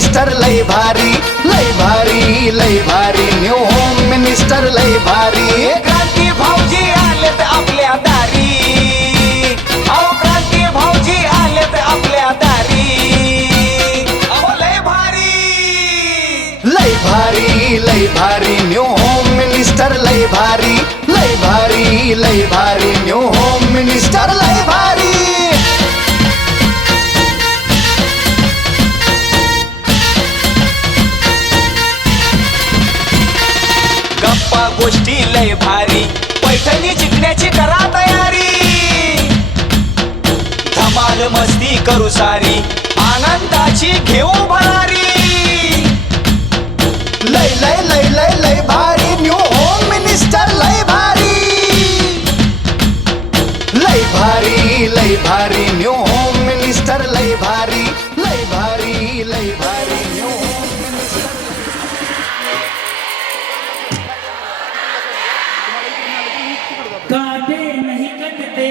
Minister लय भारी लय भारी लय भारी न्यू होम मिनिस्टर लय भारी क्रांती भाऊजी आलेत आपल्या दारी अहो क्रांती भाऊजी आलेत आपल्या दारी अहो लय भारी लय भारी न्यू होम मिनिस्टर लय भारी लय भारी न्यू होम मिनिस्टर लय भारी गप्पा गोष्टी लय भारी पैठणी जिंकण्याची करा तयारी धमाल मस्ती करू सारी आनंदाची घेऊ भरारी लय भारी न्यू होम मिनिस्टर लय भारी लय भारी न्यू होम मिनिस्टर लय भारी न्यू होम मिनिस्टर काटे नहीं कटते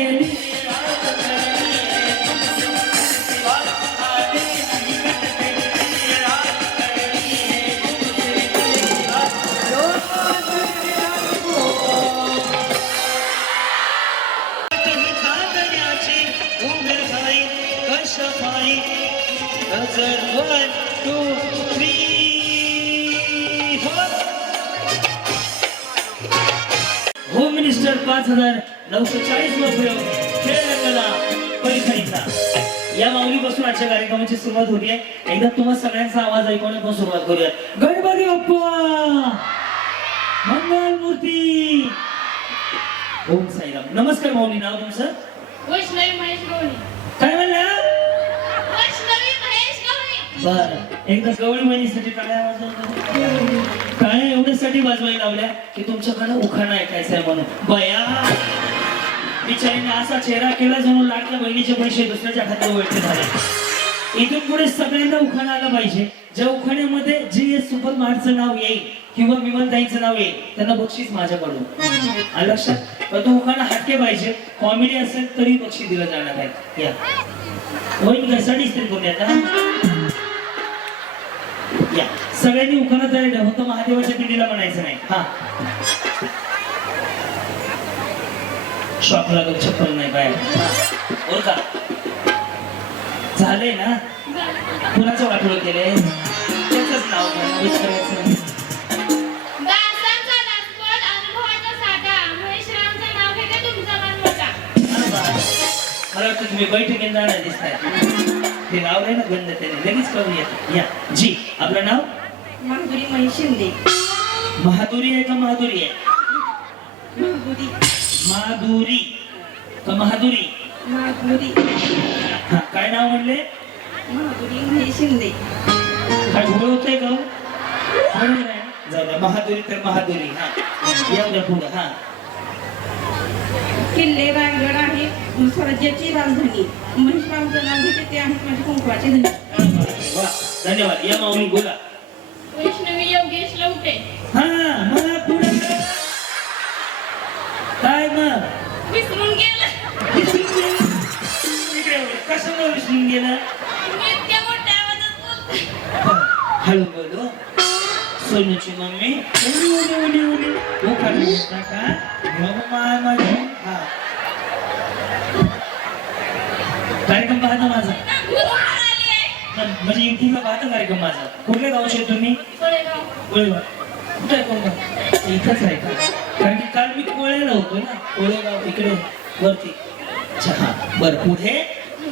होम मिनिस्टर 5940 रुपये खेळ रंगाला पैठणीचा या माऊलीपासून आजच्या कार्यक्रमाची सुरुवात होती आहे. एकदा तुम्हा सगळ्यांचा आवाज ऐकून आपण सुरुवात करूया. गणपती बाप्पा मंगल मूर्ती ओम साईराम. नमस्कार माऊली. नाव तुमचं? वैष्णवी महेश गवळी. काय म्हणला? वैष्णवी महेश गवळी. बर एकदा गवळी महिन्यासाठी टाळ्या वाजवतो. टाळ्या एवढ्यासाठी वाजवायला लावल्या की तुमच्याकडे उखाणा ऐकायचा आहे म्हणून. बया बिचारीने असा चेहरा केला जणू लाडक्या बहिणीचे पैसे दुसऱ्याच्या खात्यावर वळते झाले. इथून पुढे सगळ्यांना उखाणा आला पाहिजे. ज्या उखाण्यामध्ये जे सुपर मार्टचं नाव येईल किंवा विमानताईचं नाव येईल त्यांना बक्षीस माझ्याकडून. आलं लक्षात? पण तो उखाणा हटके पाहिजे. कॉमेडी असेल तरी बक्षीस दिलं जाणार आहे. या होईल घरसाठी स्त्री करून या सगळ्यांनी उखाणा तयार ठेवा. फक्त महादेवाच्या पिंडीला म्हणायचं नाही. हा शॉक लागत चप्पल नाही बाहेर. बोल का झालंय ना? कुणाचं वाटोळ केलंय? त्याचंच नाव विचारायचं. दासांचा दासपट अनुभवाचा साठा महेशरामचं नाव घेते तुमचा मनमोठा. मला वाटतं तुम्ही बैठकीत जाणार दिसताय. ते नाव आहे ना गंध त्याने लगेच कळून येतं. या जी आपलं नाव? माधुरी महेश शिंदे. महादुरी आहे का माधुरी आहे? माधुरी. माधुरी का महादुरी? माधुरी. हा काय नाव म्हणले? माधुरी महेश शिंदे. काय घोळ होतंय का? जाऊ द्या. महादुरी तर महादुरी. हा या उद्या पुढं. हा किल्ले रायगड आहे स्वराज्याची राजधानी महेशरामचं नाव घेते ते आहेत माझे कुंकवाचे धनी. वा धन्यवाद. या माऊली बोला. वैष्णवी योगेश लवटे. हा मला पुढे काय मग? विसरून गेलं. कशाला विसरून गेलं? मी इतक्या मोठ्या आवाजात बोलते. हळू बोलो. सोनूची मम्मी उडी उखाणा घेतला का? हा कार्यक्रम पाहता माझा म्हणजे युट्यूबला पाहता कार्यक्रम माझा. कुठल्या गावचे तुम्ही? कोळेगाव. कुठे आहे कोळगाव? इथंच आहे का? कारण की काल मी कोळेला होतो ना. कोळेगाव इकडे वरती. अच्छा बरं पुढे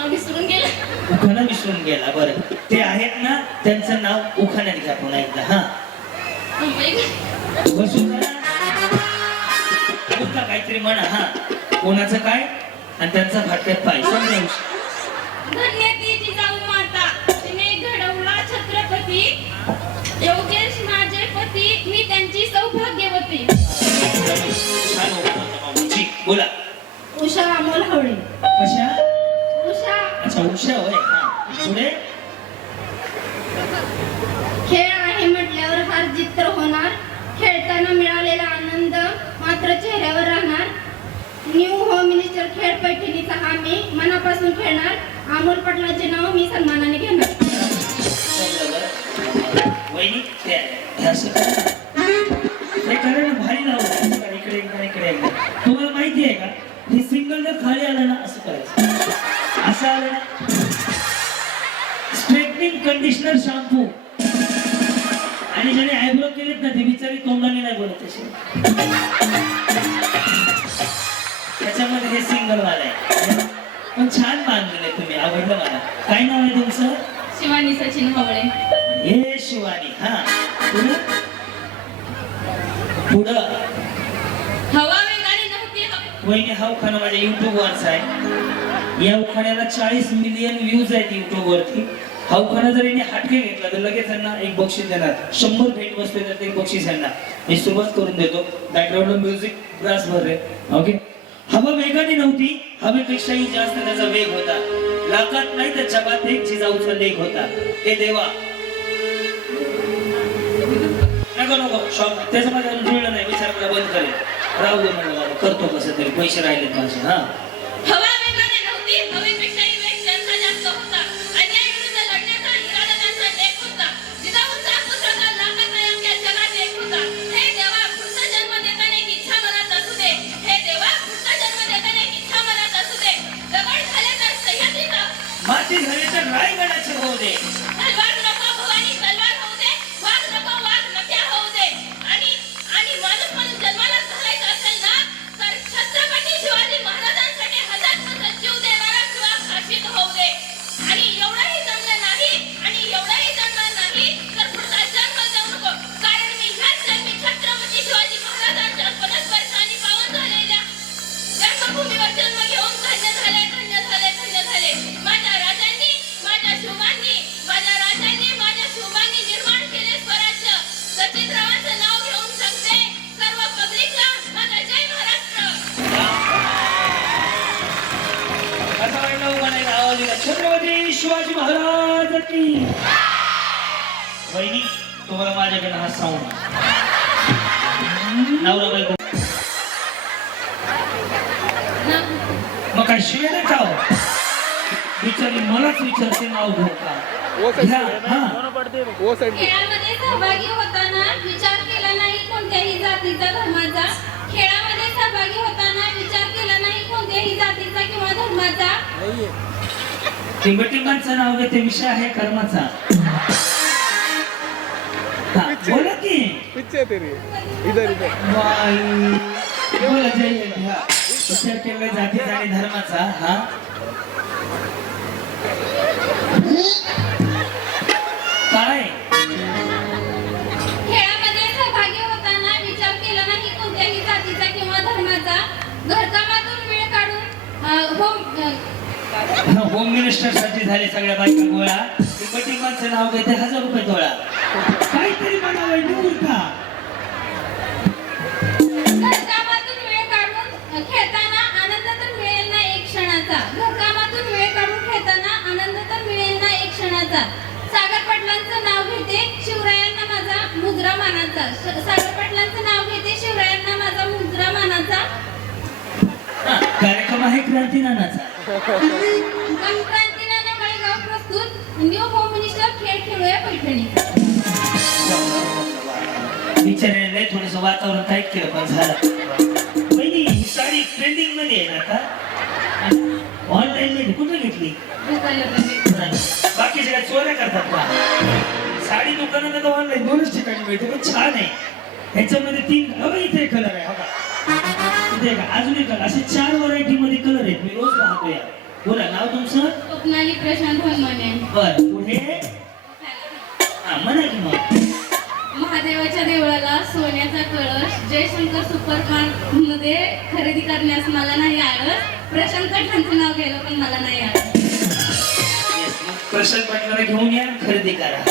विसरून गेलं. उखाणा विसरून गेला. बरं ते आहेत ना त्यांचं नाव उखाण्यात घ्या पुन्हा एकदा. हा बसून काहीतरी म्हणा. हा कोणाचं काय आणि त्यांचा फाटक्यात पाय समजा. धन्य ती जिजाऊ माता तिने घडवला छत्रपती योगेश माझे पती मी त्यांची सौभाग्यवती. छान होतं. बोला. उषा अमोल हवळे. कशा? उषा. अच्छा उषा होय. हा पुढे. खेळ आहे म्हटल्यावर हार जित होणार खेळताना मिळालेला आनंद मात्र चेहऱ्यावर राहणार. न्यू होम मिनिस्टर खेळ पैठणीचा हा मी मनापासून खेळणार. अमोल पाटलाचे नाव मी सन्मानाने घेणार. खाली आलं ना असं करायचं, असं आलं ना स्ट्रेटनिंग कंडिशनर शॅम्पू. आणि ज्याने आयब्रो केलेत ना ते बिचारी तोंडाने नाही बोलत तसे. त्याच्यामध्ये हे सिंगल वाला आहे, पण छान बांधलेलं तुम्ही, आवडलं मला. काय नाव आहे तुमचं? शिवानी सचिन हवळे. हे शिवानी. हा पुढं हवा वेगाने नव्हती. वहिनी हा उखाणा माझ्या युट्यूब वरचा आहे. या उखाण्याला 40 मिलियन व्ह्यूज आहेत युट्यूब वरती. हा उखाणा जर यांनी हटके घेतला तर लगेच यांना एक बक्षीस देणार. 100 भेट वस्तू देतात, एक बक्षीस यांना. मी सुरुवात करून देतो. बॅकग्राऊंडला म्युझिक ब्रास भर रे. ओके. हवा वेगाने नव्हती, हवेपेक्षाही जास्त त्याचा वेग होता. लाखात नाही तर जगात एक जिजाऊचा लेख होता. हे देवा नको शॉप त्याचं माझ्या जुळलं नाही. विचार करा, बंद करेल. राहू दे मला, करतो कसं तरी, पैसे राहिलेत माझे. हा हवा वेगाने नव्हती, हवेपेक्षाही वेग त्यांचा जास्त होता. अन्यायाविरुद्ध लढण्याचा इरादा त्यांचा लेख होता. जिजाऊंचा पुत्रकार लाखात नाही अख्ख्या जगात एक होता. हे देवा पुढचा जन्म देताना एक इच्छा मनात असू दे. हे देवा पुढचा जन्म देताना एक इच्छा मनात असू दे. दगड झाले तर सह्याद्रीचा, माती झाली तर रायगडाचे होऊ दे. तलवार नको भवानी तलवार होऊ दे. वाघ नको वाघ नक्या होऊ दे. आणि माणूस म्हणून जन्माला घालायचं असेल ना तर छत्रपती शिवाजी महाराजांसाठी हजार जीव देणारा किंवा फाशीत होऊ दे. आणि एवढंही जमलं नाही आणि एवढंही जमलं नाही तर पुढचा जन्म देऊ नको. कारण मी ह्याच जन्मी छत्रपती शिवाजी महाराजांच्या 50 वर्षांनी पावन झालेल्या जन्मभूमीवर जन्म घेऊन धन्य झाले धन्य झाले धन्य झाले. माझ्या राजांनी माझ्या शिवबांनी निर्माण केले स्वराज्य. सचिनरावांचं नाव घेऊन सांगते सर्व पब्लिकला माझा जय महाराष्ट्र. असा वाटलं उगाण्याचा आवाज दिला. छत्रपती शिवाजी महाराज की. वहिनी तुम्हाला माझ्याकडे हा साऊंड नवरा बायको मग काय शिवाय का हो? विचारली मलाच विचारते नाव घेऊ का? घ्या. हा खेळामध्ये सहभागी होताना विचार केला नाही कोणत्याही जातीचा धर्माचा. खेळामध्ये सहभागी होताना विचार केला नाही कोणत्याही जातीचा किंवा धर्माचा. टिंबटिंबांचं नाव घेते, विषय आहे कर्माचा. हा, बोला की. बाई, बोला जय घ्या. विचार केला जातीचा आणि धर्माचा. हा काय खेळामध्ये सहभागी होताना विचार केला नाही कोणत्याही जातीचा किंवा धर्माचा. घरकामातून वेळ काढून होम मिनिस्टर साठी झाले सगळ्या बायका गोळा. टिंबटिंबांचं नाव घेते, 1000 रुपये तोळा. काहीतरी म्हणावं निवडता. घरकामातून वेळ काढून खेळताना आनंद तर मिळेल ना एक क्षणाचा. घरकामातून वेळ काढून खेळताना आनंद तर मिळेल ना एक क्षणाचा. सागर पाटलांचं नाव घेते शिवरायांना माझा मुजरा मानाचा. सागर पाटलांचं नाव घेते शिवरायांना माझा मुजरा मानाचा. कार्यक्रम आहे क्रांती नानाचा. क्रांती नाना मळेगाव प्रस्तुत न्यू होम मिनिस्टर खेळ खेळूया पैठणी. विचारायला थोडस वातावरण टाईट केलं पण झालं. पहिली ही साडी ट्रेंडिंग मध्ये आहे ना का? ऑनलाईन मध्ये कुठे घेतली? बाकी सगळ्या चोऱ्या करतात का? साडी दुकानात ऑनलाईन 2च ठिकाणी मिळते, पण छान आहे. ह्याच्यामध्ये 3 बघा इथे कलर आहे. बघा इथे अजून एक कलर. असे 4 व्हरायटी मध्ये कलर आहेत. मी रोज पाहतो या. बोला नाव तुमचं? स्वप्नाली प्रशांत हनुमाने. बर पुढे हा म्हणा की मग. महादेवाच्या देवळाला सोन्याचा कळश. जयशंकर सुपरमार्ट मध्ये खरेदी करण्यास मला नाही आळस. प्रशांत पाटलांचं नाव घ्यायला पण मला नाही आळस. प्रशांत पाटलाला घेऊन या, खरेदी करा.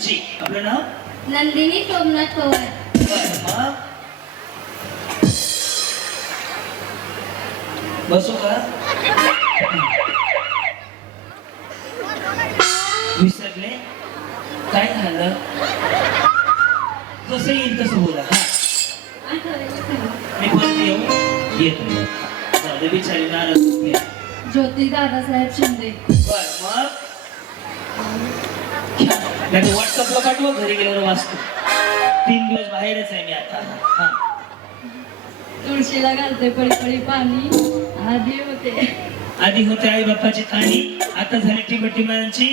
जी आपलं नाव? नंदिनी सोमनाथ पवार. मग बसू का? विसरले? काय झालं? कसं येईल तसं बोला. हा मी पण येतो. जाऊ दे, बिचारी नाराज होते. ज्योती दादासाहेब शिंदे. बर मग व्हॉट्सअपला पाठवा, घरी गेल्यावर वाचतो. 3 दिवस बाहेरच आहे मी आता. हा तुळशीला घालते पळी पळी पाणी आधी होते आधी होते आई बाप्पाची कहाणी, आता झाली टिबटिमांची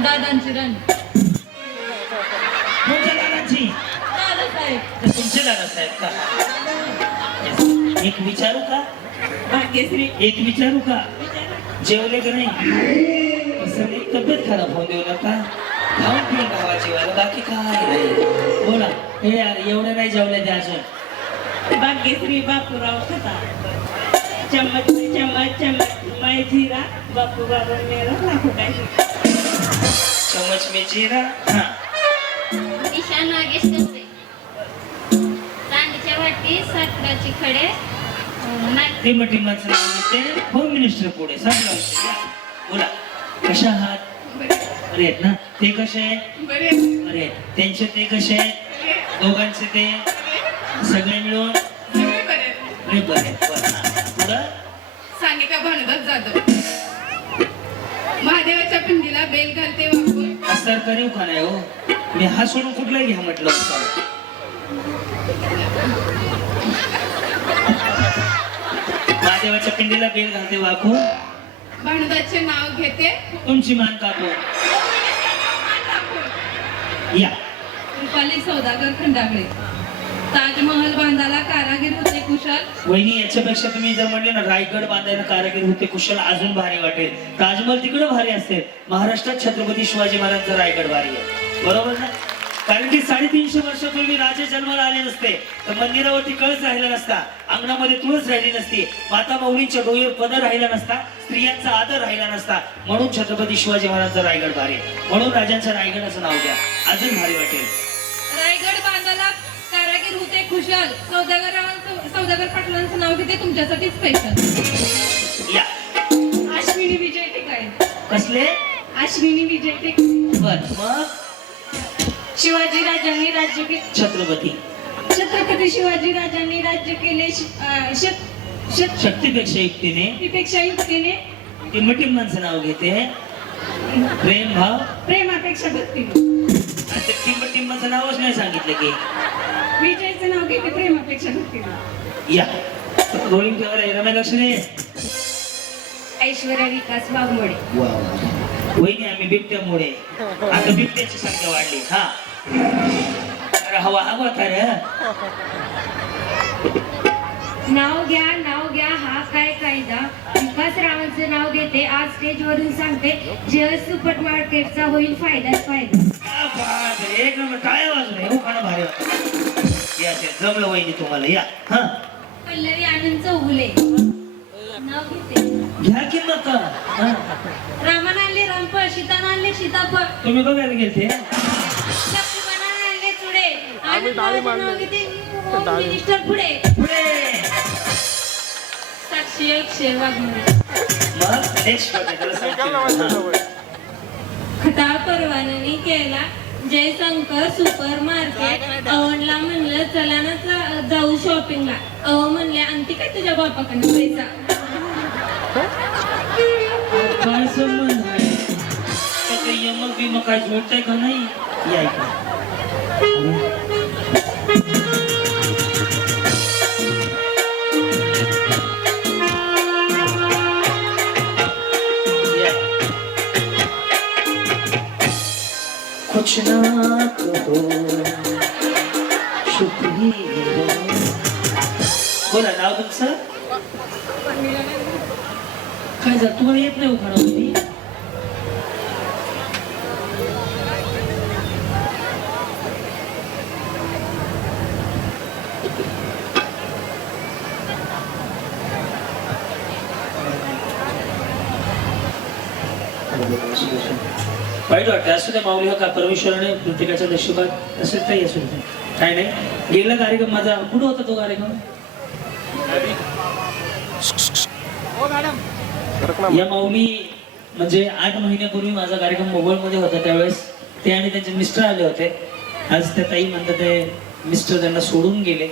दादांची राणी कोणत्या दादांची? दादासाहेब तर तुमचे दादासाहेब का? एक विचारू का? भाग्यश्री एक विचारू का? जेवले का नाही? सगळी तब्येत खराब होऊ देऊ नका, खाऊन पिऊन राहावा जेवायला, बाकी काय नाही. बोला. हे यार एवढं नाही जेवले ते अजून. भाग्यश्री बापूराव खता चम्मच में चम्मच चम्मच मैं जीरा बापू बाबा मेरा लाखो काय चम्मच में जीरा. हा. ईशा नागेश कसे चांदीच्या वाटी साखराची खडे टिबटिमाचं नाव घेते होम मिनिस्टर पुढे सांगला विषय. या. बोला. कशा आहात? बरे आहेत ना? ते कसे आहेत? बरे आहेत. त्यांचे ते कसे आहेत? दोघांचे ते सगळे मिळून बरे बरे. पुढं सानिका भानुदास जाधव महादेवाच्या पिंडीला बेल घालते वाकून असं करीव का नाही हो? मी हा सोडून कुठलाही घ्या म्हटलं होतं. महादेवाच्या पिंडीला बेल घालते वाकून भानुदासचे नाव घेते तुमची मान कापून. या. रुपाली सौदागर खंडागळे ताजमहल बांधायला कारागीर होते कुशल वहिनी याच्यापेक्षा तुम्ही जर म्हणले ना रायगड बांधायला कारागीर होते कुशल अजून भारी वाटेल. ताजमहल तिकडे भारी असते, महाराष्ट्रात छत्रपती शिवाजी महाराजांचा रायगड भारी आहे. बरोबर ना? कारण की 350 वर्षापूर्वी राजे जन्माला आले नसते तर मंदिरावरती कळस राहिला नसता, अंगणामध्ये तुळस राहिली नसती, माता माऊलींच्या डोळ्यावर पदर राहिला नसता, स्त्रियांचा आदर राहिला नसता. म्हणून छत्रपती शिवाजी महाराजांचा रायगड भारी आहे. म्हणून राजांच्या रायगडाचं नाव द्या, अजून भारी वाटेल. रायगड बांधायला कारागीर होते कुशल सौदागर पाटलांचं नाव घेते तुमच्यासाठी स्पेशल. या. अश्विनी विजय टिकाळे कसले? अश्विनी विजय टिकाळे बर. मग शिवाजी राजांनी राज्य केले छत्रपती छत्रपती शिवाजी राजांनी राज्य केले शक्तीपेक्षा युक्तीने शक्तीपेक्षा युक्तीने टिबटिमांचं नाव घेते प्रेम भाव. प्रेमापेक्षा भक्तीने आता टिबटिमांचं नावच नाही सांगितलं की. विजयचं नाव घेते प्रेमापेक्षा भक्तीने. या. रोलिंग ठेवा रे, रम्या लक्ष दे. ऐश्वर्या विकास वाघमोडे वहिनी आम्ही बिबट्यामुळे आता बिबट्याची संख्या वाढली. हा. अरे हवा हवा तर नाव घ्या हा काय कायदा विकास रावांचं नाव घेते आज स्टेज वरून सांगते जय सुपर मार्केटचा होईल फायदाच फायदा. एक नंबर टाळ्या वाजून हे खाणं भारी वाटतं. या जमलं वहिनी तुम्हाला. या. हा. पल्लवी आनंद चौगुले नाव घेते घ्या की मग. रामान आणले रामफळ सीताना आणले सीताफळ तुम्ही बघायला गेलते. लक्ष्मणाने आणले चुडे आनंद नाव घेते होम मिनिस्टर पुढे पुढे. साक्षी अक्षर वाघमोडे मग नेक्स्ट त्याला सांगतो. खटाळ परवानगी केला जयशंकर सुपर मार्केट अवनला म्हणलं चला ना जाऊ शॉपिंगला अव म्हणले आणते काय तुझ्या बापाकडनं पैसा. काय संबंध आहे? त्याचं यमक बिमक काय जोडताय का नाही? या इकडे. या. कुछ ना कहो शुक्रिया. बोला नाव तुमचं काय झालं? तुम्हाला येत नाही उखाणा तुम्ही? वाईट वाटतं असू द्या. माऊली हा का परमेश्वराने प्रत्येकाच्या नशिबात असेल काही असू दे. काय नाही. गेला कार्यक्रम माझा कुठं होता तो कार्यक्रम? या माऊली म्हणजे 8 महिन्यापूर्वी माझा कार्यक्रम मोबाईलमध्ये होता त्यावेळेस ते आणि त्यांचे मिस्टर आले होते. आज त्या ताई म्हणतात ते मिस्टर त्यांना सोडून गेले.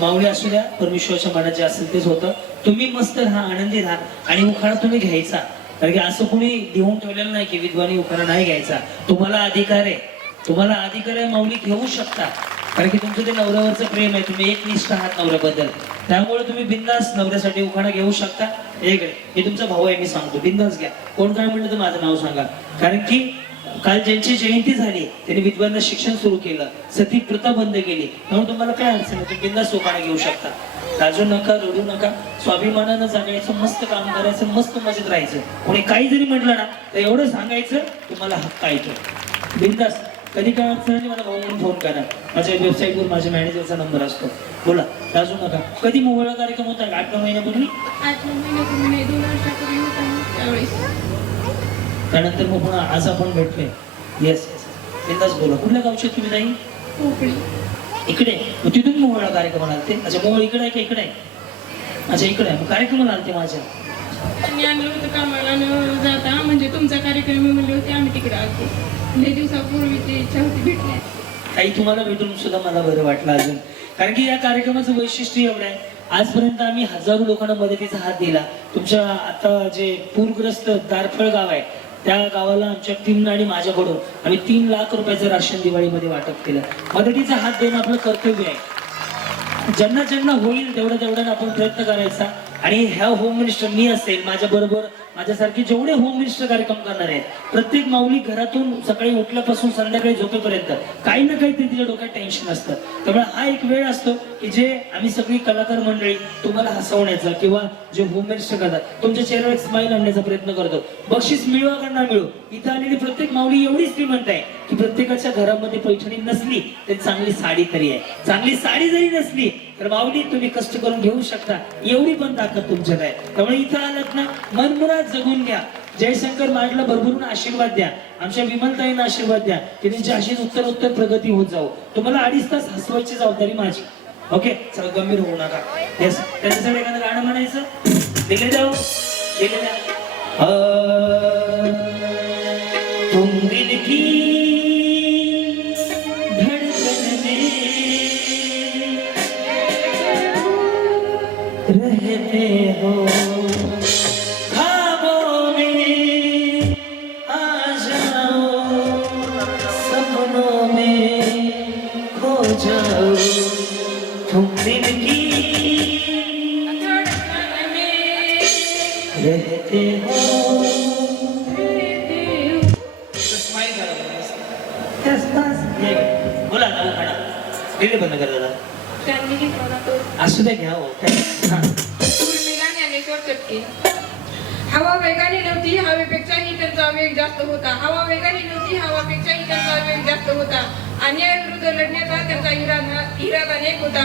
माऊली असू द्या, परमेश्वराच्या मनात जे असेल तेच होतं. तुम्ही मस्त राहा, आनंदी राहा आणि उखाणा तुम्ही घ्यायचा. कारण की असं कोणी देऊन ठेवलेलं नाही की विद्वानी उखाणा नाही घ्यायचा. तुम्हाला अधिकार आहे, तुम्हाला अधिकार आहे. माऊली घेऊ शकता. कारण की तुमचं ते नवऱ्यावरचं प्रेम आहे, तुम्ही एक निष्ठ आहात नवऱ्याबद्दल, त्यामुळे तुम्ही बिंदास नवऱ्यासाठी उखाणा घेऊ शकता. एक हे तुमचा भाऊ आहे, मी सांगतो बिंदास घ्या. कोण काय म्हणलं तर माझं नाव सांगा. कारण की काल ज्यांची जयंती झाली त्यांनी विद्वांना शिक्षण सुरू केलं, सती प्रथा बंद केली, त्यामुळे तुम्हाला काय अडचण आहे, तुम्ही बिंदास उखाणा घेऊ शकता. लाजू नका, रडू नका, स्वाभिमानानं जगायचं, मस्त काम करायचं, मस्त मजेत राहायचं. कोणी काही जरी म्हटलं ना तर एवढं सांगायचं तुम्हाला हक्क आहे तो. बिंदास. कधी काय अडचण आली मला भाऊ म्हणून फोन करा, माझ्या वेबसाईटवर माझ्या मॅनेजरचा नंबर असतो, बोला, लाजू नका. कधी मोहळा कार्यक्रम होता 8-9 महिन्यापूर्वी? 8 महिन्यापूर्वी नाही, 2 वर्षापूर्वी होता ना, त्यावेळेस. त्यानंतर मग पुन्हा आज आपण भेटलोय. येस येस, बिंदास बोला. कुठल्या गावचे तुम्ही नाही? पोकळी. इकडे. मग तिथून मोहळा कार्यक्रम आलते? अच्छा, मोहळ इकडे आहे का इकडे आहे? अच्छा, इकडे आहे. मग कार्यक्रम आलते माझ्या. त्यांनी आणलं होतं कामाला न जाता, म्हणजे तुमचा कार्यक्रम म्हणले होते, आम्ही तिकडे आलतो. लई दिवसापूर्वीची इच्छा होती भेटल्या. काही तुम्हाला भेटून सुद्धा मला बरं वाटलं अजून. कारण की या कार्यक्रमाचं वैशिष्ट्य एवढं आहे, आजपर्यंत आम्ही हजारो लोकांना मदतीचा हात दिला. तुमच्या आता जे पूरग्रस्त दारफळ गाव आहे त्या गावाला आमच्या टीमनं आणि माझ्याकडून आम्ही 3 लाख रुपयाचं राशन दिवाळीमध्ये वाटप केलं. मदतीचा हात देणं आपलं कर्तव्य आहे. ज्यांना ज्यांना होईल तेवढ्यानं आपण प्रयत्न करायचा. आणि ह्या होम मिनिस्टर मी असेल, माझ्या बरोबर माझ्यासारखे जेवढे होम मिनिस्टर कार्यक्रम करणार आहेत, प्रत्येक माऊली घरातून सकाळी उठल्यापासून संध्याकाळी झोपेपर्यंत काही ना काहीतरी तिच्या डोक्यात टेन्शन असतं. त्यामुळे हा एक वेळ असतो की जे आम्ही सगळी कलाकार मंडळी तुम्हाला हसवण्याचा किंवा जे होम मिनिस्टर करतात तुमच्या चेहऱ्यावर एक स्माईल आणण्याचा प्रयत्न करतो. बक्षीस मिळवा का ना मिळो, इथं आलेली प्रत्येक माऊली एवढी श्रीमंत आहे की प्रत्येकाच्या घरामध्ये पैठणी नसली तरी चांगली साडी तरी आहे. चांगली साडी जरी नसली तर माऊली तुम्ही कष्ट करून घेऊ शकता, एवढी पण ताकद तुमच्यात आहे. त्यामुळे इथं आलात ना मनमुराद जगून घ्या. जयशंकर मार्टला भरभरून आशीर्वाद द्या, आमच्या विमलताईंना आशीर्वाद द्या की त्यांची अशीच उत्तर प्रगती होत जाऊ. तुम्हाला 2.5 तास हसवायची जबाबदारी माझी. ओके, चला गंभीर होऊ नका. येस, त्याच्यासाठी एखादं गाणं म्हणायचं. दिले जाऊ, दिले द्या. तुम दिल की धड़कन में रहते हो, ख्वाबों में आ जाओ, सपनों में खो जाओ. तुम दिल की रहते हो. स्माइल करा बोला ना उखाणा. दिले बंद कर दादा. त्यांनी घेतला तो असू द्या, घ्या हो. उर्मिला ज्ञानेश्वर चटके. हवा वेगाने नव्हती, हवेपेक्षाही त्यांचा वेग जास्त होता. हवा वेगाने नव्हती, हवापेक्षाही त्यांचा वेग जास्त होता. अन्यायाविरुद्ध लढण्याचा त्यांचा इरादा अनेक होता.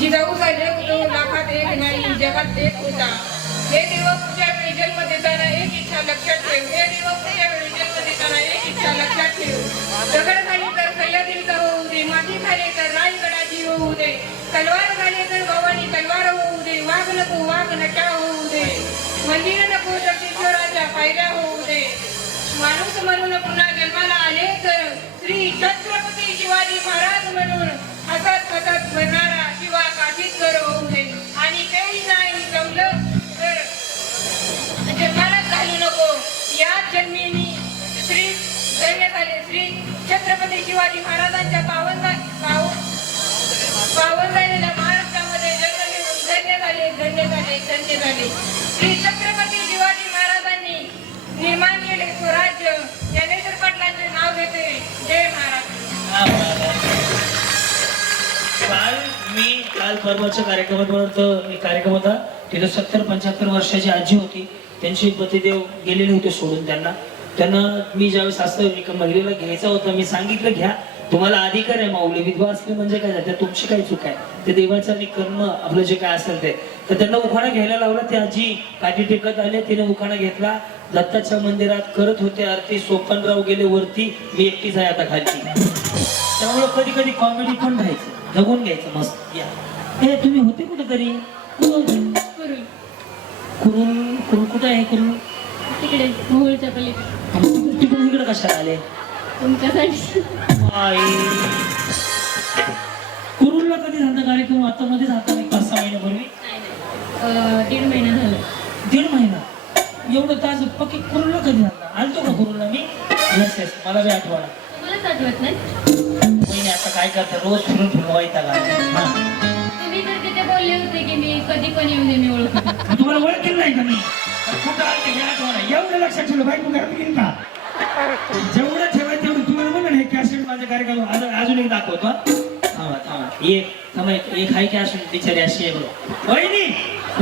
जिजाऊ झाले होतो, लाखात एक नाही, जगात एक होता. हे देव पुढच्या वेळी जन्म देताना एक इच्छा लक्षात ठेव. हे देव पुढच्या वेळी जन्म देताना एक इच्छा लक्षात ठेव. दगड खाली तर सह्याद्रीचा होऊ दे, माती खाली तर राजगडाची होऊ दे, तलवार झाली तर भवानी तलवार होऊ दे, वाघ नको वाघ नटा होऊ दे, मंदिर नको जगदीश्वराच्या पायऱ्या होऊ दे. माणूस म्हणून पुन्हा जन्माला आले तर श्री छत्रपती शिवाजी महाराज म्हणून हसत हसत मरणारा शिवा काठीत कर होऊ दे. आणि तेही नाही जमलं तर जन्मालाच घालू नको. याच जन्मी मी श्री धन्य झाले. श्री छत्रपती शिवाजी महाराजांच्या पावन झालेल्या महाराष्ट्रामध्ये जन्म घेऊन धन्य झाले, धन्य झाले, धन्य झाले. श्री छत्रपती शिवाजी महाराजांनी निर्माण केले स्वराज्य. ज्ञानेश्वर पाटलांचे नाव घेते. जय महाराज. काल परवाच्या कार्यक्रमात एक कार्यक्रम होता, तिथे 70-75 वर्षाची आजी होती, त्यांचे पतिदेव गेलेले होते सोडून. त्यांना मी ज्यावेळेस असं एका महिलेला घ्यायचा होता, मी सांगितलं घ्या, तुम्हाला अधिकार आहे माऊली. विधवा असले म्हणजे काय झालं, तुमची काय चूक आहे, ते देवाचं आणि कर्म आपलं जे काय असेल ते. तर त्यांना उखाणा घ्यायला लावला. ते आजी काठी टेकत आले, तिने उखाणा घेतला. दत्ताच्या मंदिरात करत होते आरती, सोपनराव गेले वरती, मी एकटीच आहे आता खालची. त्यामुळे कधी कधी कॉमेडी पण राहायचं, जगून घ्यायचं मस्त. या हे तुम्ही होते कुठेतरी कुरुल. कुरुल कुठं आहे? कुरुल तिकडे मोहोळच्या पलीकडे. तिकडून इकडे कशाला आले? तुमच्यासाठी. कुरुलला कधी झाला कार्यक्रम? आता मध्ये झाला 5-6 महिन्यापूर्वी. 1.5 महिना झाला. 1.5 महिना एवढं तास पक्की. कुरुलला कधी झाला? आलतो का कुरुलला मी? येस येस, मला बी आठवण. तुम्हालाच आठवत नाही? महिने आता काय करता रोज फिरून फिरून वैताग आला. हा. तुम्ही तर तिथे बोलले होते की मी कधी पण येऊन दे मी ओळखतो. मग तुम्हाला ओळखेल नाही का मी कुठं आलते हे आठवण एवढं लक्षात ठेवलं बायको घरात येईल का जेवढं ठेवायचं तेवढं तुम्हाला म्हणा हे कॅसेट माझ्या कार्यक्रम अजून एक दाखवतो हा. थांबा थांबा एक थांबा एक हाय कॅसेट बिचारी अशी आहे बघ वहिनी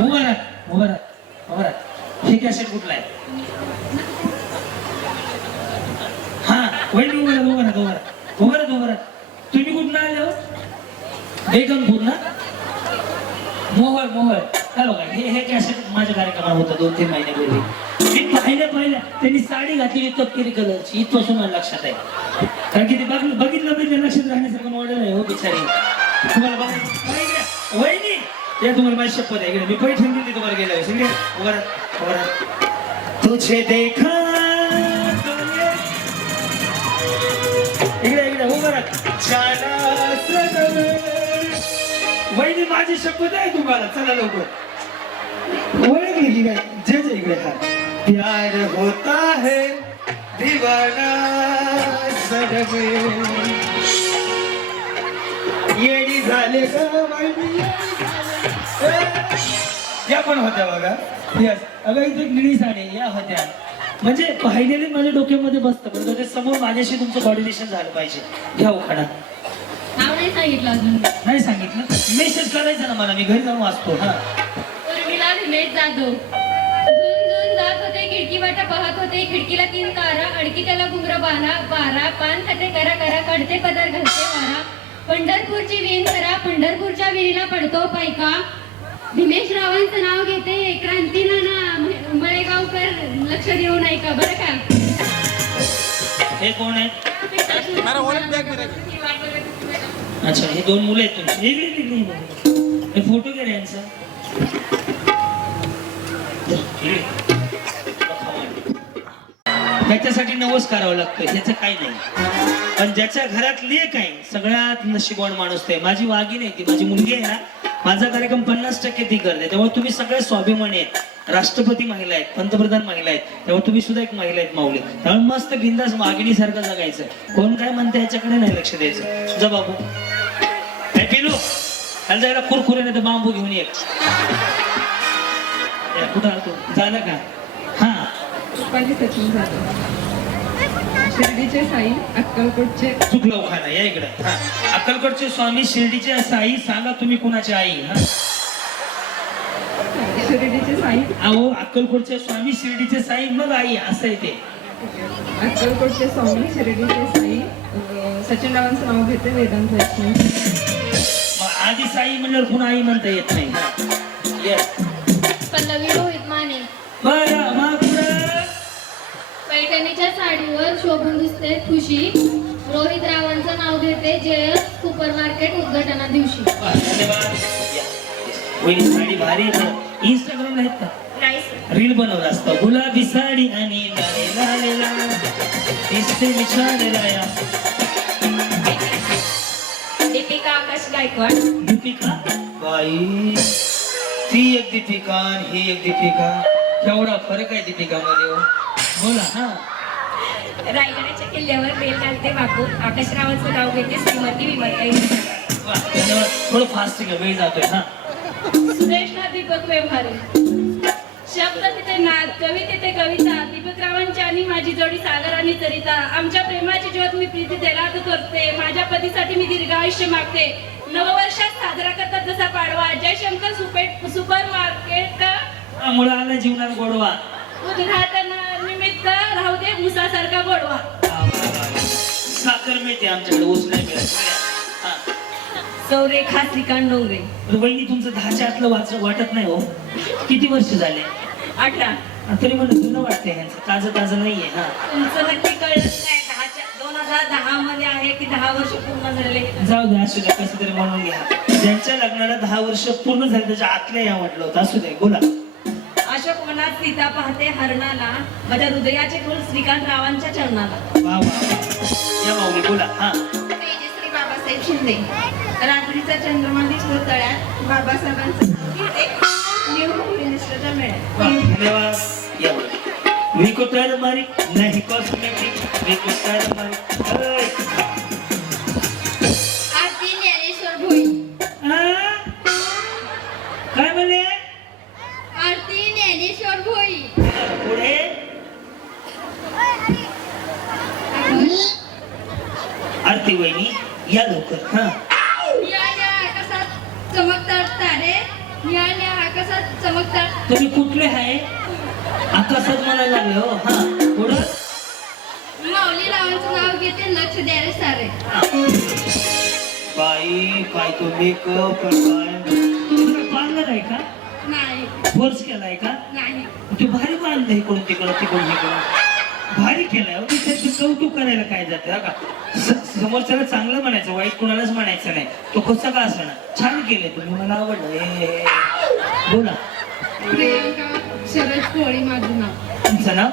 उभा राहा उभा राहा उभा राहा हे कॅसेट कुठला आहे हा वहिनी उभा राहा उभा राहा उभा राहा उभा राहा उभा राहा तुम्ही कुठून आले हो बेगमपूर ना मोहोळ मोहोळ हॅलो काय हे कॅसेट माझ्या कार्यक्रमात होतं 2-3 महिन्यापूर्वी मी पाहिल्या त्यांनी साडी घातलेली तपकिरी कलरची इथपासून मला लक्षात आहे कारण की ते बघितलं म्हणजे लक्षात राहण्यासारखं मॉडेल आहे हो बिचारी तुम्हाला बघा वहिनी ते तुम्हाला माझी शपथ आहे इकडे मी पैठण दिली तुम्हाला गेल्या वेळेस इकडे उभा तुझे देखा इकडे इकडे उभा राहा वहिनी माझी शपथ आहे तुम्हाला चला लवकर ओळखली की काय जे जे इकडे हा प्यार होता है दीवाना सदमे येडी झाले का वहिनी या पण होत्या बघा यस अगं इथे एक निळी साडी या होत्या म्हणजे पाहिलेले माझ्या डोक्यामध्ये बसतं पण ते समोर माझ्याशी तुमचं कॉर्डिनेशन झालं पाहिजे घ्या उखाणा नाव नाही सांगितलं अजून. नाही सांगितलं मेसेज करायचा ना मला मी घरी जाऊन वाचतो हा उर्मिला हिमेश जाधव. झुन झुन जात होते खिडकी वाटा पाहत होते खिडकीला 3 कारा अडकी त्याला घुंगर बारा पान खाते करा करा काढते पदर घालते वारा पंढरपूरची विहीर करा पंढरपूरच्या विहिरीला पडतो पायका भीमेश रावांचं नाव घेते क्रांतीला ना मळेगावकर लक्ष देऊ नाही का बरं का हे कोण आहे अच्छा हे 2 मुलं आहेत तुमची हे फोटो घे रे यांचा त्याच्यासाठी नवस करावं लागतं ह्याचं काही नाही पण ज्याच्या घरात लेक आहे सगळ्यात नशीबवान माणूस ते माझी वाघी नाही ती माझी मुलगी आहे ना माझा कार्यक्रम 50% ती करते तेव्हा तुम्ही सगळे स्वाभिमानी आहेत राष्ट्रपती महिला आहेत पंतप्रधान महिला आहेत तेव्हा तुम्ही सुद्धा एक महिला आहेत माऊली त्यामुळे मस्त बिंदास वाघिणीसारखं जगायचं कोण काय म्हणते याच्याकडे नाही लक्ष द्यायचं जा बाबू काय पिलू त्याला जायला कुरकुरे नाही तर बांबू घेऊन ये कुठं आलतो झालं का हा रुपाली सचिन जाधव शिर्डीचे साई अक्कलकोटचे चुकलं खाना या इकडे हा अक्कलकोटचे स्वामी शिर्डीचे साई सांगा तुम्ही कुणाची आई हा शिर्डीचे साई अहो अक्कलकोटचे स्वामी शिर्डीचे साई मग आई असं आहे ते अक्कलकोटचे स्वामी शिर्डीचे साई सचिन रावांचं नाव घेते वेदांत वैष्णव मग आधी साई म्हणल्यावर पुन्हा आई म्हणता येत नाही येस पल्लवी रोहित माने. बरं मग पुढं पैठणीच्या साडीवर शोभून दिसते खुशी रोहित रावांचं नाव घेते जयस सुपर मार्केट उद्घाटना दिवशी. धन्यवाद वहिनी साडी भारी इंस्टाग्राम आहेत का रील बनवत असतं गुलाबी साडी आणि लाले लाले लाल दिसते मी छान राया दीपिका आकाश गायकवाड. दीपिका बाई ती एक दीपिका आणि ही एक दीपिका केवढा फरक आहे दीपिका मध्ये बोला हा रायगडाच्या किल्ल्यावर बेल घालते बापू आकाशरावांचं नाव घेते श्रीमती विमलताई. धन्यवाद थोडं फास्ट वेळ जातोय हा सुरेशना दीपक व्यवहारे. शब्द तिथे नाद कवी तिथे कविता दीपकरावांची आणि माझी जोडी सागर आणि सरिता आमच्या प्रेमाची ज्योत मी प्रीती तेलात करते माझ्या पतीसाठी मी दीर्घ आयुष्य मागते नववर्षात साजरा करतात जसा पाडवा जयशंकर सुपर मार्केट मुळे आला जीवनात गोडवा उद्घाटनानिमित्त राहू दे मुसासारखा गोडवा. साखर मिळते आमच्याकडे ऊस नाही मिळत हा. सौरेखा श्रीकांत डोंगरे. वहिनी तुमचं 10च्या आतलं वाटत नाही हो किती वर्ष झाले 18. तरी म्हणलं जुनं वाटतंय ह्यांचं ताजं नाहीये हा तुमचं नक्की कळलंच नाही 2010 मध्ये आहे की 10 वर्ष पूर्ण झाले. जाऊ दे असू दे कसं तरी म्हणून घ्या ज्यांच्या लग्नाला 10 वर्ष पूर्ण झाले त्याच्या आतल्या या म्हटलं होतं असू दे बोला. अशोक मनात सीता पाहते हरणाला माझ्या हृदयाचे फुल श्रीकांत रावांच्या चरणाला. वा वा या माऊली बोला हा तेजश्री बाबासाहेब शिंदे रात्रीचा चंद्रमा दिसतो तळ्यात बाबासाहेबांचं न्यू मिनिस्टरच्या मेळ्यात. वा, धन्यवाद या विकोतर मारी नाही कॉस्मेटिक विकोतर मारी ज्ञानेश्वर भोई. पुढे आरती वहिनी या लवकर. हा न्या आकाशात चमकतात तारे, न्या आकाशात चमकतात. तुम्ही कुठले आहे आकाशात मला लागले हो. हा पुढं माऊली रावांचं नाव घेते लक्ष द्यायला सारे. बाई काय तो मेकअप काय पार्लर आहे का नाही कोर्स केलाय का नाही तू भारी बांधलं इकडून तिकडं भारी केलाय हो. त्याचं कौतुक करायला काय जातं का समोरच्याला चांगलं म्हणायचं वाईट कोणालाच म्हणायचं नाही. तो कसा का असणार छान केलंय तुम्ही मला आवडलं. बोला प्रियंका शरद कोळी माझं नाव. तुमचं नाव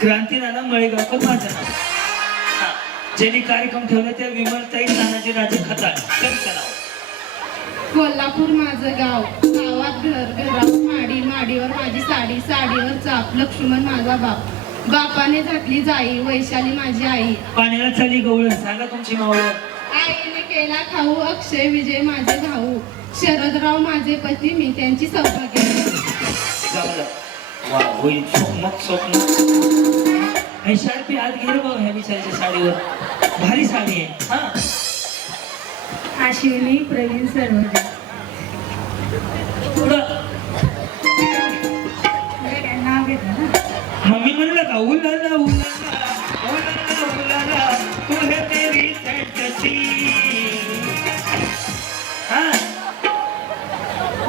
क्रांती नाना मळेगावकर माझं नाव. हा ज्यांनी कार्यक्रम ठेवला त्या विमलताई नानाजी राजे खताळ त्यांचं नाव. कोल्हापूर माझं गाव, गावात घर, घरात माडी, माडीवर माझी साडी, साडीवर चाप, लक्ष्मण माझा बाप, बापाने झाकली जाई, वैशाली माझी आई, पाण्याला चली गवळ सांगा तुमची मावळ. आईने केला खाऊ, अक्षय विजय माझे भाऊ, शरदराव माझे पती, मी त्यांची सौभाग्य. वा होईल स्वप्न आणि शार्पी आत गेलं बघ ह्या विचाराच्या साडीवर भारी साडी आहे. हा अश्विनी प्रवीण सरवडे. पुढं नाव घेतलं ना. मम्मी म्हणलं का उलाला उलाला उलाला उलाला तू है तेरी फॅन्टसी. हा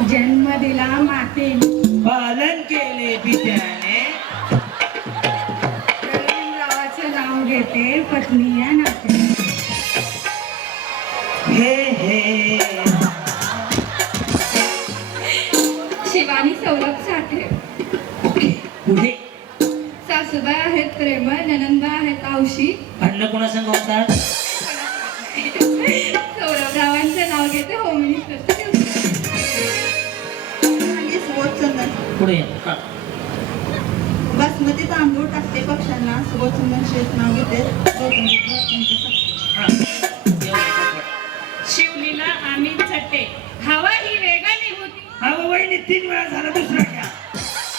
जन्म दिला मातेने, पालन केले पित्याने, प्रवीण रावाचं नाव घेते पत्नी या नाते. हे हे शिवानी सौरभ साठे. ओके पुढे सासूबाई आहेत प्रेमळ, ननंदबा आहेत औशी. भांडणं कोणा संग होतात. सौरभरावांचं नाव घेते होम मिनिस्टर. पुढे हा बासमती तांदूळ टाकते पक्ष्यांना, सुबोधचंदन शेत नाव घेते हा शिवलीला अमित चट्टे. हवा ही वेगाने होती. हा वहिनी 3 वेळा झाला दुसरा घ्या.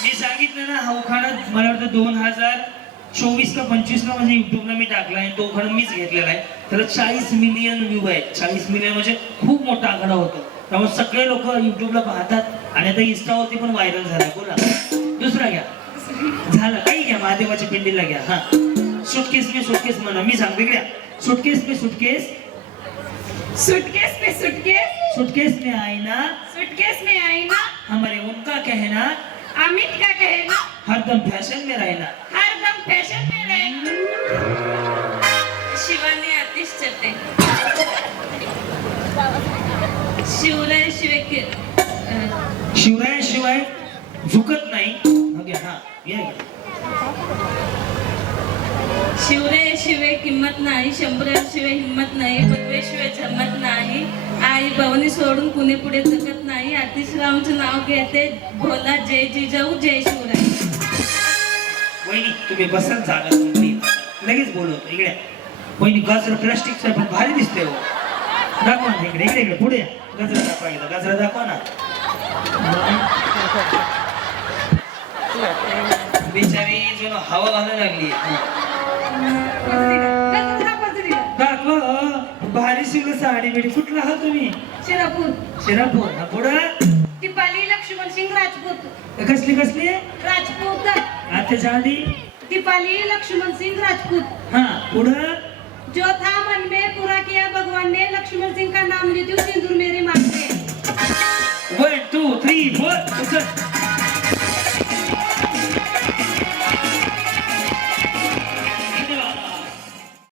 मी सांगितलं ना हा उखाणा मला वाटतं 2024 का 25 ला म्हणजे युट्यूबला मी टाकला आहे. तो उखाणा मीच घेतलेला आहे. त्याला 40 मिलियन व्ह्यू आहेत. 40 मिलियन म्हणजे खूप मोठा आकडा होतो. त्यामुळे सगळे लोक युट्यूबला पाहतात आणि आता इंस्टावरती पण व्हायरल झाला. बोला दुसरा घ्या. झालं काही घ्या. महादेवाच्या पिंडीला घ्या. हा सुटकेस में सुटकेस म्हणा. मी सांगते घ्या. सुटकेस में सुटकेस, सुटकेस पे सुटकेस, सुटकेस में आईना, सुटकेस में आईना, हमारे उनका कहना, अमित का कहना, हरदम फैशन में रहना. हरदम फॅशन में रहना. शिवानी आतिश चट्टे. शिवराय शिवेके शिवरायाशिवाय झुकत नाही. हा या घ्या. शिवरायाशिवाय किंमत नाही, शंभराशिवाय हिंमत नाही, पदवेशिवाय जमत नाही, आई भवानी सोडून कुणी पुढे जगत नाही. आतिशरावचं नाव घेते भोला, जय जिजाऊ जय शिवराय. वहिनी तुम्ही बसाल जागा तुमची लगेच बोलवतो. इकडे वहिनी गजरा प्लास्टिकचा पण भारी दिसते हो. दाखवा ना इकडे इकडे इकडे पुढे गजरा दाखवा. एकदा गजरा दाखवा ना. बिचारी जण हवा घालायला लागली. दाखवा भारी शिवलं साडी बिडी. कुठला आहात तुम्ही. शिरापूर. शिरापूर. हा पुढं दीपाली लक्ष्मण सिंग राजपूत. कसली कसली राजपूत. त्याच्या आधी दीपाली लक्ष्मण सिंह राजपूत. हा पुढं जो था मन में पूरा किया भगवान ने, लक्ष्मण सिंह